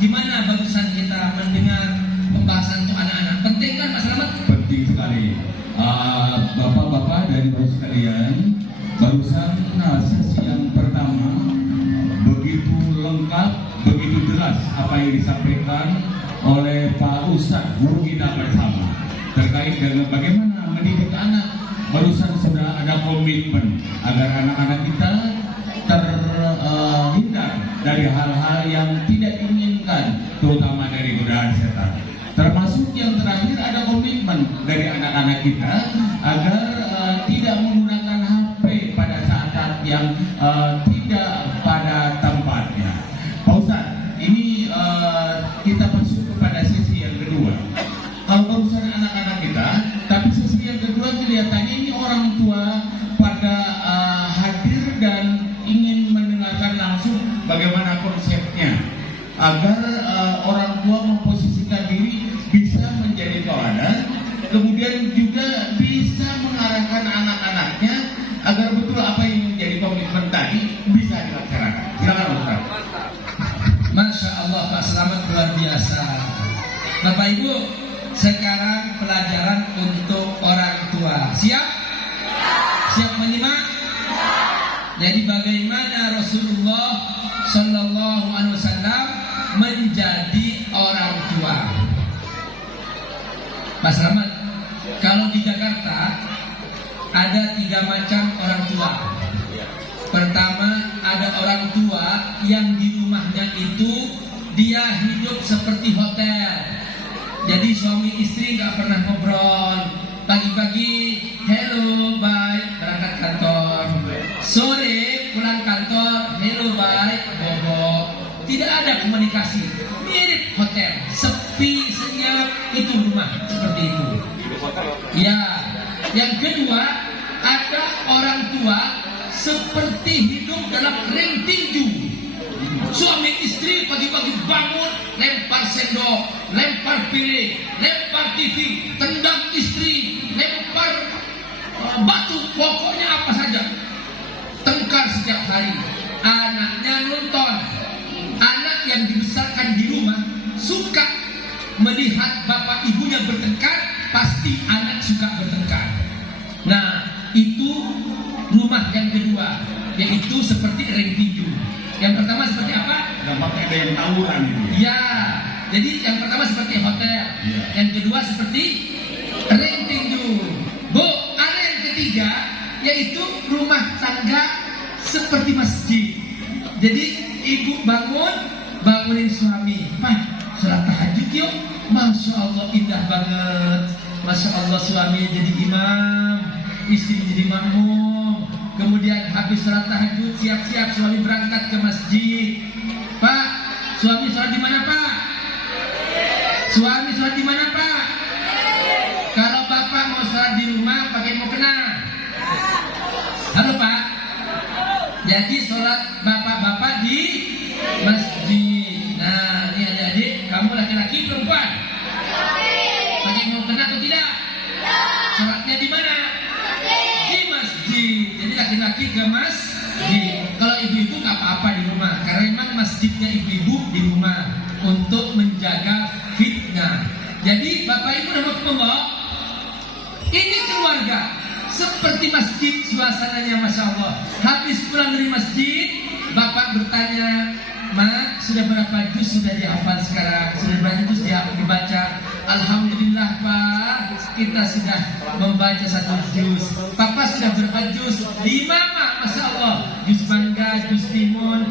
gimana barusan kita mendengar pembahasan untuk anak-anak? Penting kan Pak Slamet? Penting sekali. Bapak-bapak dan ibu sekalian, barusan sesi yang pertama begitu lengkap, begitu jelas apa yang disampaikan oleh Pak Ustadz guru kita bersama terkait dengan bagaimana mendidik anak. Barusan sudah ada komitmen agar anak-anak kita terhindar dari hal-hal yang tidak diinginkan, terutama dari godaan setan. Termasuk yang terakhir ada komitmen dari anak-anak kita agar tidak menggunakan HP pada saat yang tidak pada tempatnya. Pak Ustadz, ini kita masuk kepada sesi yang kedua. Kalau barusan anak-anak kita, tapi sesi yang kedua kelihatannya ini orang tua pada hadir dan ingin mendengarkan langsung bagaimana konsepnya agar orang tua memposisikan diri bisa menjadi teladan, kemudian juga bisa mengarahkan anak-anaknya agar betul apa yang menjadi komitmen tadi bisa dilaksanakan. Silakan Ustaz. Masya Allah Pak Slamet, luar biasa. Bapak Ibu, sekarang pelajaran untuk orang tua. Siap? Siap menyimak? Jadi bagaimana Rasulullah Sallallahu Alaihi Wasallam menjadi orang tua? Pak Slamet, kalau di Jakarta ada 3 macam orang tua. Pertama, ada orang tua yang di rumahnya itu dia hidup seperti hotel. Jadi suami istri nggak pernah ngobrol. Pagi-pagi, hello, bye, berangkat kantor. Sore pulang kantor, hello, bye, bobo. Tidak ada komunikasi. Mirip hotel, sepi, senyap, itu rumah seperti itu. Ya, yang kedua, ada orang tua seperti hidup dalam ring tinju. Suami istri pagi-pagi bangun, lempar sendok, lempar piring, lempar TV, tendang istri, lempar batu, pokoknya apa saja. Tengkar setiap hari. Anaknya nonton. Anak yang dibesarkan di rumah suka melihat bapak ibunya bertengkar, pasti anak suka bertengkar. Nah, itu rumah yang kedua, yaitu seperti ring tinju. Yang pertama seperti apa? Dampaknya ada yang tawuran itu. Ya, jadi yang pertama seperti hotel, yang kedua seperti ring tinju. Bu, ada yang ketiga, yaitu rumah tangga seperti masjid. Jadi ibu bangunin suami, Pak, sholat tahajud yuk. Masya Allah indah banget. Masya Allah suami jadi imam, istri jadi makmum. Kemudian habis sholat tahajud, siap-siap suami berangkat ke masjid. Pak, suami sholat di mana Pak? Suami sholat di mana Pak? Kalau bapak mau sholat di rumah, pakai mau kena. Halo Pak. Jadi sholat bapak-bapak di masjid. Nah, ini adik-adik, kamu laki-laki perempuan? Pakai mau kena atau tidak? Sholatnya di mana? Di masjid. Jadi laki-laki ke masjid. Kalau ibu-ibu nggak apa-apa di rumah, karena memang masjidnya ibu-ibu di rumah untuk menjaga fitnah. Jadi bapak ibu dan bapak, ini keluarga seperti masjid, suasananya Masya Allah. Habis pulang dari masjid, bapak bertanya, Mak, sudah berapa juz sudah dihafal sekarang? Sudah berapa juz dibaca? Alhamdulillah Pak, kita sudah membaca 1 juz. Papa sudah berapa juz? 5 Mak, Masya Allah. Juz mangga, juz timun,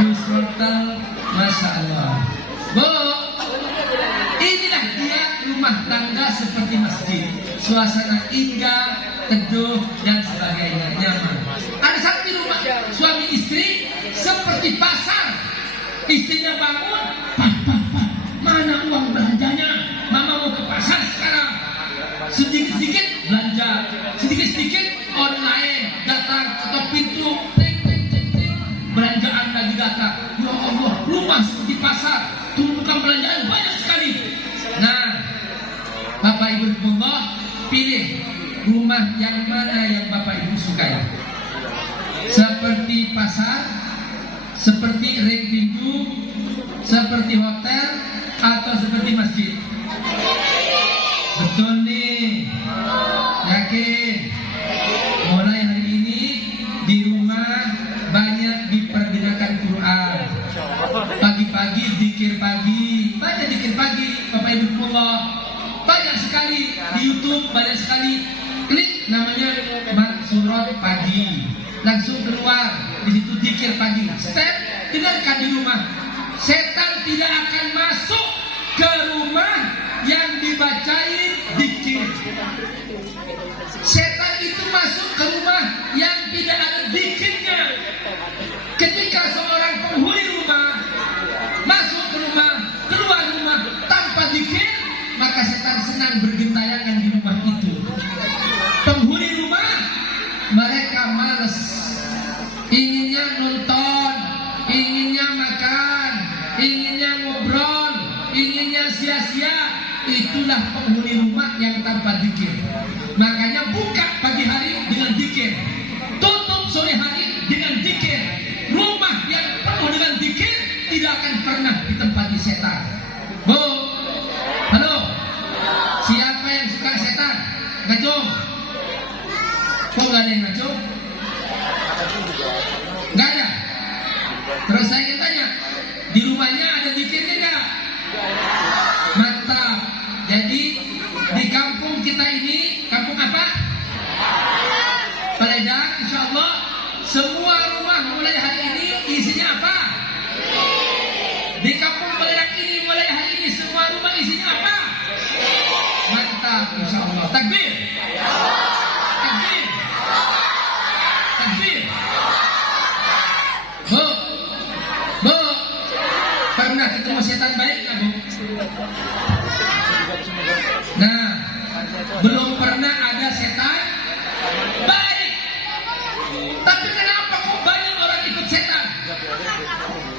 juz wortel, Masya Allah. Bu, inilah dia rumah tangga seperti masjid. Suasana indah, teduh dan sebagainya, nyaman. Ada satu rumah suami istri seperti pasar. Istrinya bangun, Pak, mana uang belanjanya? Mama mau ke pasar sekarang. Sedikit-sedikit belanja, sedikit-sedikit online, datang ketok pintu, ting, belanjaan lagi datang. Ya Allah, rumah seperti pasar, tumpukan belanjaan banyak sekali. Nah, Bapak Ibu Allah, pilih rumah yang mana yang Bapak Ibu sukai. Seperti pasar, seperti ring tinju, seperti hotel atau seperti masjid? Betul nih. Yakin? Mulai hari ini di rumah banyak diperdengarkan Quran. Pagi-pagi zikir pagi, banyak zikir pagi, Bapak Ibu Allah. Banyak sekali di YouTube, banyak sekali. Klik namanya Surat Pagi, langsung keluar di situ zikir pagi. Step, dengarkan di rumah. Setan tidak akan masuk ke rumah yang dibacain zikir. Setan itu masuk ke rumah yang tidak ada zikirnya. Ketika seorang penghuni rumah masuk ke rumah, keluar rumah tanpa zikir, maka setan senang bergentayangan di rumah itu. Penghuni rumah mereka malas, inginnya nonton, inginnya makan, inginnya ngobrol, inginnya sia-sia. Itulah penghuni rumah yang tanpa zikir. Makanya buka pagi hari dengan zikir, tutup sore hari dengan zikir. Rumah yang penuh dengan zikir tidak akan pernah ditempati setan. Bu, halo, siapa yang suka setan? Ngacung? Kok gak ada yang ngacung? Gak ada. Terus saya ingin tanya, di rumahnya ada zikirnya gak? Mantap. Jadi di kampung kita ini, kampung apa? Paledang, insya Allah semua rumah mulai hari ini isinya apa? Di kampung Paledang ini mulai hari ini semua rumah isinya apa? Mantap, insya Allah. Takbir. Takbir. Takbir. Bu, Bu, pernah ketemu setan baik nggak, Bu? Nah, belum pernah ada setan baik. Tapi kenapa kok banyak orang ikut setan?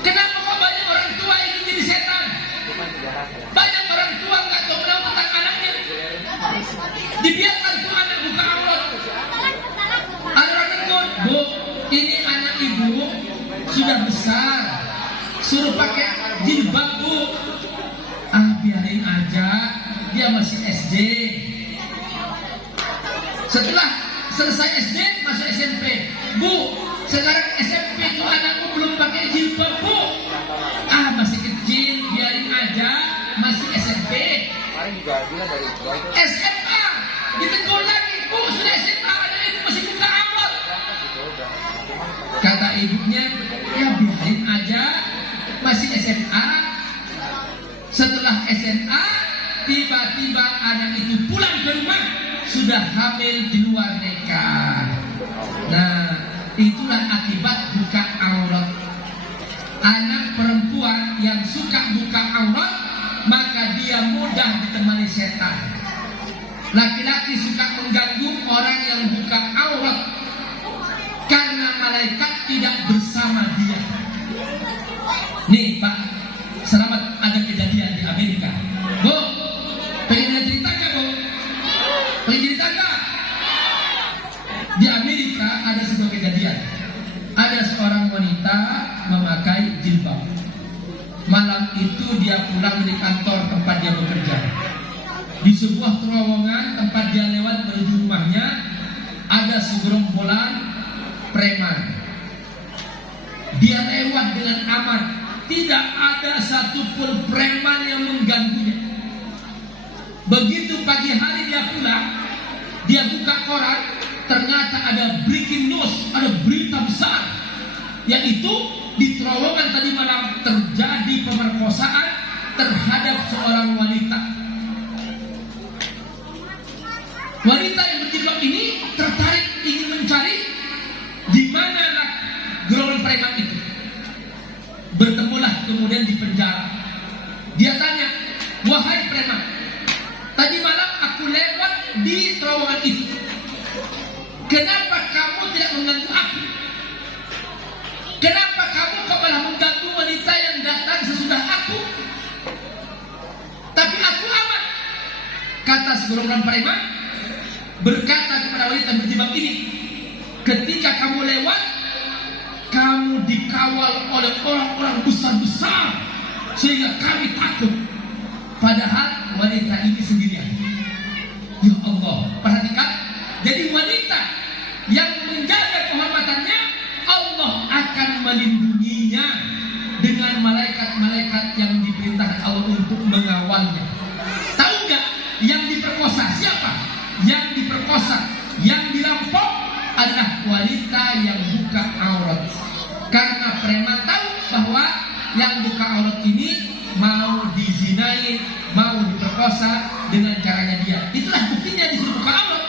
Kenapa kok banyak orang tua ingin jadi setan? Banyak orang tua nggak tahu kenapa tentang anaknya. Dibiarkan tuh anak buka aurat. Ada orang tegur, Bu, ini anak ibu sudah besar, suruh pakai jilbab, Bu. Ah, biarin aja, dia masih SD. Setelah selesai SD masuk SMP. Bu, sekarang SMP itu anakku belum pakai jilbab, Bu. Ah, masih kecil, biarin aja, masih SMP. SMA ditegur lagi, Bu, sudah SMA, anak ibu masih buka aurat. Kata ibunya, ya biarin aja, masih SMA. Setelah SMA, tiba-tiba anak itu pulang ke rumah, sudah hamil di luar nikah. Nah, itulah akibat buka aurat. Anak perempuan yang suka buka aurat, maka dia mudah ditemani setan. Laki-laki suka mengganggu orang yang buka aurat karena malaikat tidak bersama dia. Nih Pak, selamat ada kejadian di Amerika. Bu, pengen cerita nggak, Bu? Pengen cerita nggak? Di Amerika ada sebuah kejadian. Ada seorang wanita memakai jilbab. Malam itu dia pulang dari kantor tempat dia bekerja. Di sebuah terowongan tempat dia lewat menuju rumahnya, ada segerombolan preman. Dia lewat dengan aman, tidak ada satupun preman yang mengganggunya. Begitu pagi hari dia pulang, dia buka koran, ternyata ada breaking news, ada berita besar, yaitu di terowongan tadi malam terjadi pemerkosaan terhadap seorang wanita. Wanita yang berjilbab ini tertarik ingin mencari di mana gerombolan preman itu. Bertemulah kemudian di penjara. Dia tanya, wahai preman, tadi malam aku lewat di terowongan itu. Kenapa kamu tidak mengganggu aku? Kenapa kamu malah mengganggu wanita yang datang sesudah aku? Tapi aku aman. Kata segerombolan preman berkata kepada wanita berjilbab ini, ketika kamu lewat, kamu dikawal oleh orang-orang besar-besar sehingga kami takut. Padahal wanita ini sendirian. Ya Allah, perhatikan. Jadi wanita yang menjaga kehormatannya, Allah akan melindunginya dengan malaikat-malaikat yang diperintahkan Allah untuk mengawalnya. Tahu nggak? Yang diperkosa siapa? Yang diperkosa, yang dirampok adalah wanita yang buka aurat. Karena preman tahu bahwa yang buka aurat ini mau dizinai, mau diperkosa dengan caranya dia. Itulah buktinya disuruh buka aurat.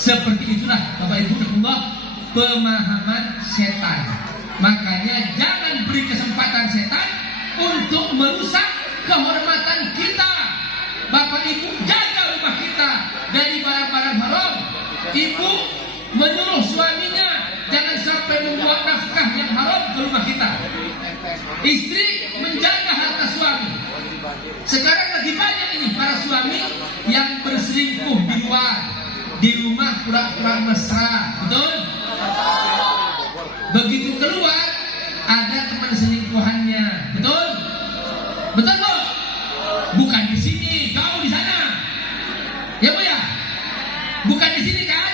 Seperti itulah Bapak Ibu Allah, pemahaman setan. Makanya jangan beri kesempatan setan untuk merusak kehormatan kita. Bapak Ibu, jaga rumah kita dari barang-barang haram. Ibu menyuruh suaminya jangan sampai membuat nafkah yang haram ke rumah kita. Istri menjaga harta suami. Sekarang lagi banyak ini para suami yang berselingkuh di luar, di rumah pura-pura mesra, betul? Begitu keluar ada teman selingkuhannya, betul? Betul Bu? Bukan di sini, kau di sana. Ya Bu ya? Bukan di sini kan?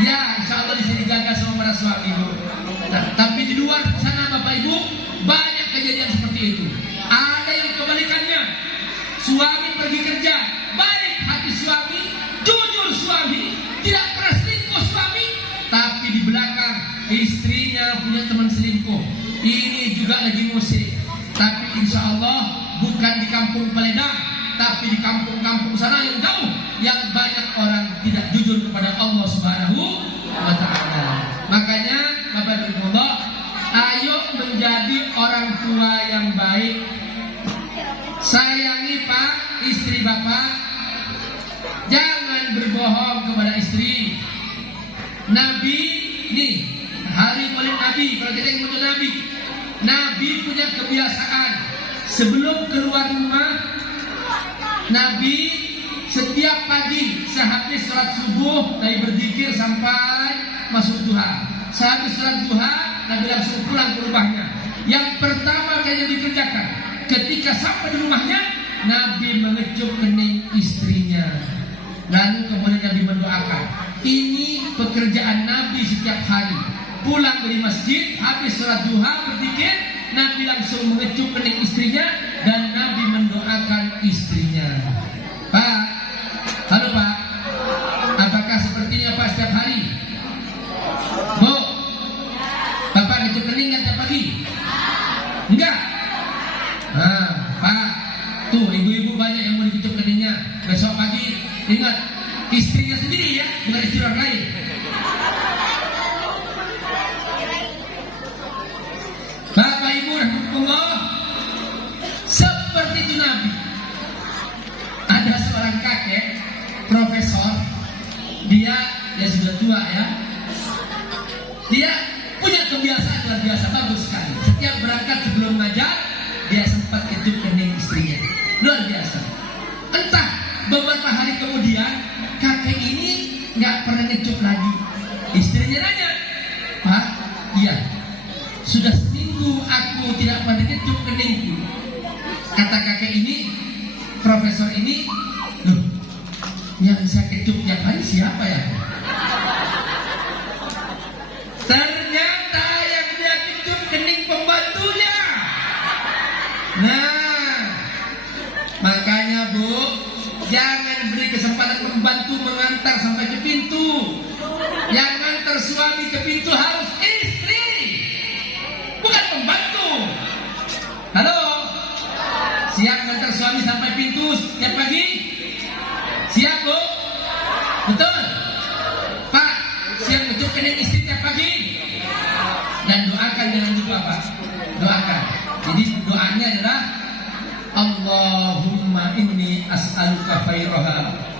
Ya, insya Allah di sini jaga sama para suami Bu. Nah, tapi di luar sana Bapak Ibu banyak kejadian seperti itu. Ada yang kebalikannya. Suami pergi kerja, baik hati suami, jujur suami, tidak pernah selingkuh suami, tapi di belakang istrinya punya teman selingkuh. Ini juga lagi musik. Tapi insya Allah bukan di kampung Peledang, tapi di kampung-kampung sana yang jauh, yang banyak orang tidak jujur kepada Allah Subhanahu wa Ta'ala. Makanya Bapak Ibu Allah, ayo menjadi orang tua yang baik. Sayangi Pak, istri Bapak. Jangan berbohong kepada istri. Nabi, nih hari Maulid Nabi, kalau kita ingin Nabi, Nabi punya kebiasaan sebelum keluar rumah, Nabi setiap pagi sehabis sholat subuh, Nabi berzikir sampai masuk duha. Sehabis sholat duha, Nabi langsung pulang ke rumahnya. Yang pertama kali Nabi kerjakan, ketika sampai di rumahnya, Nabi mengecup kening istrinya. Lalu kemudian Nabi mendoakan. Ini pekerjaan Nabi setiap hari. Pulang dari masjid, habis sholat duha, berzikir, Nabi langsung mengecup kening istrinya dan Nabi mendoakan istrinya. Pak, halo Pak, apakah sepertinya Pak setiap hari? Bu, Bapak ngecup kening nggak tiap pagi? Enggak? Nah, Pak, tuh ibu-ibu banyak yang mau dikecup keningnya. Besok pagi ingat istrinya sendiri ya, bukan istri orang lain. Bapak Ibu rahmatullah, seperti itu Nabi. Ada seorang kakek profesor, dia sudah tua ya. Dia punya kebiasaan luar biasa, bagus sekali. Setiap berangkat sebelum ngajar, dia sempat kecup kening istrinya. Luar biasa. Entah beberapa hari kemudian kakek ini nggak pernah ngecup lagi. Istrinya nanya, Pak, iya, sudah seminggu aku tidak pernah ngecup keningku. Kata kakek ini, profesor ini, loh, yang saya kecup tiap hari siapa ya? Ternyata yang dia kecup kening pembantunya. Nah, makanya Bu, jangan beri kesempatan pembantu mengantar sampai ke pintu. Yang ngantar suami ke pintu harus istri, bukan pembantu. Halo, siap ngantar suami sampai pintu setiap pagi? Siap Bu? Betul? Pak, siap ngecup kening istri tiap pagi? Dan doakan jangan lupa Pak, doakan. Jadi doanya adalah Allahumma inni as'aluka khairaha.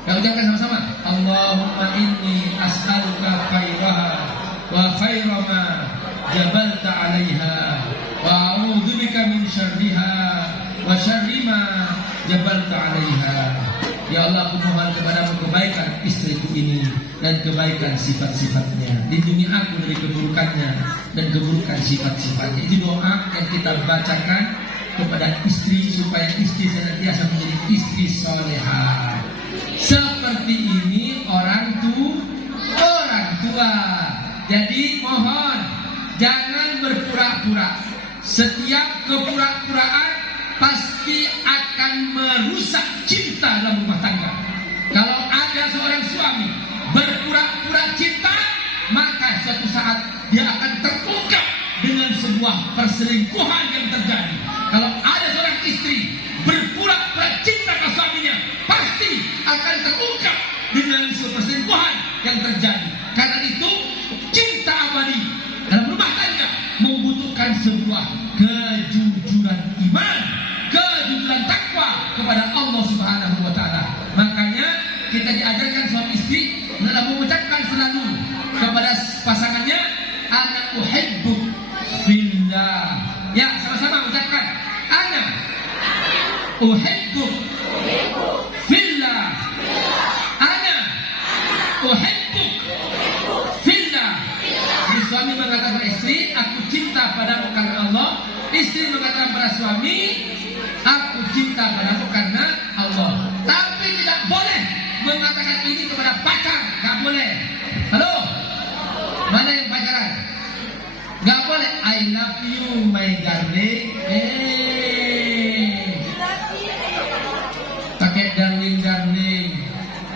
Kita ucapkan sama-sama. Allahumma inni as'aluka khairaha wa khairama jabalta 'alaiha wa a'udzubika min syarriha wa syarri ma jabalta 'alaiha. Ya Allah, aku mohon kepadamu kebaikan istriku ini dan kebaikan sifat-sifatnya. Lindungi aku dari keburukannya dan keburukan sifat-sifatnya. Itu doa yang kita bacakan kepada istri supaya istri senantiasa menjadi istri soleha. Seperti ini orang tua. Jadi mohon jangan berpura-pura. Setiap kepura-puraan pasti akan merusak cinta dalam rumah tangga. Kalau ada seorang suami berpura-pura cinta, maka suatu saat dia akan terungkap dengan sebuah perselingkuhan yang terjadi. Kalau ada seorang istri berpura-pura cinta ke suaminya, pasti akan terungkap dengan sebuah perselingkuhan yang terjadi. Karena itu cinta abadi dalam rumah tangga membutuhkan sebuah kejujuran iman, kejujuran takwa kepada Allah Subhanahu wa taala. Makanya kita diajarkan suami istri dalam mengucapkan selalu kepada pasangannya, ana uhibbuk fillah. Ya, sama-sama ucapkan. Ana uhibbuk fillah. Ana uhibbuk fillah. Jadi suami mengatakan pada istri, aku cinta padamu karena Allah. Istri mengatakan pada suami, aku cinta padamu karena Allah. Tapi tidak boleh mengatakan ini kepada pacar, nggak boleh. Halo, mana yang pacaran? Nggak boleh. I love you, my darling. Pakai darling.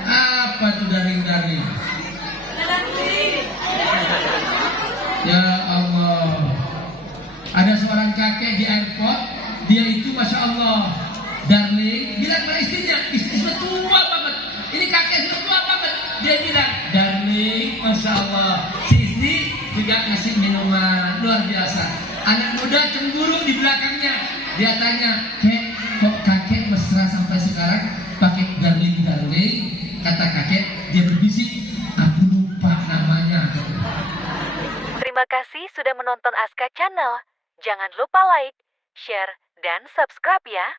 Apa tuh darling? Ya Allah. Ada seorang kakek di airport, dia itu masya Allah, darling, bilang pada istrinya, istri sudah tua banget, ini kakek sudah tua banget, dia bilang, darling, masya Allah, si istri juga ngasih minuman, luar biasa. Anak muda cemburu di belakangnya, dia tanya, kok kakek mesra sampai sekarang pakai darling, kata kakek, dia berbisik, aku lupa namanya. Terima kasih sudah menonton Aska Channel. Jangan lupa like, share, dan subscribe ya.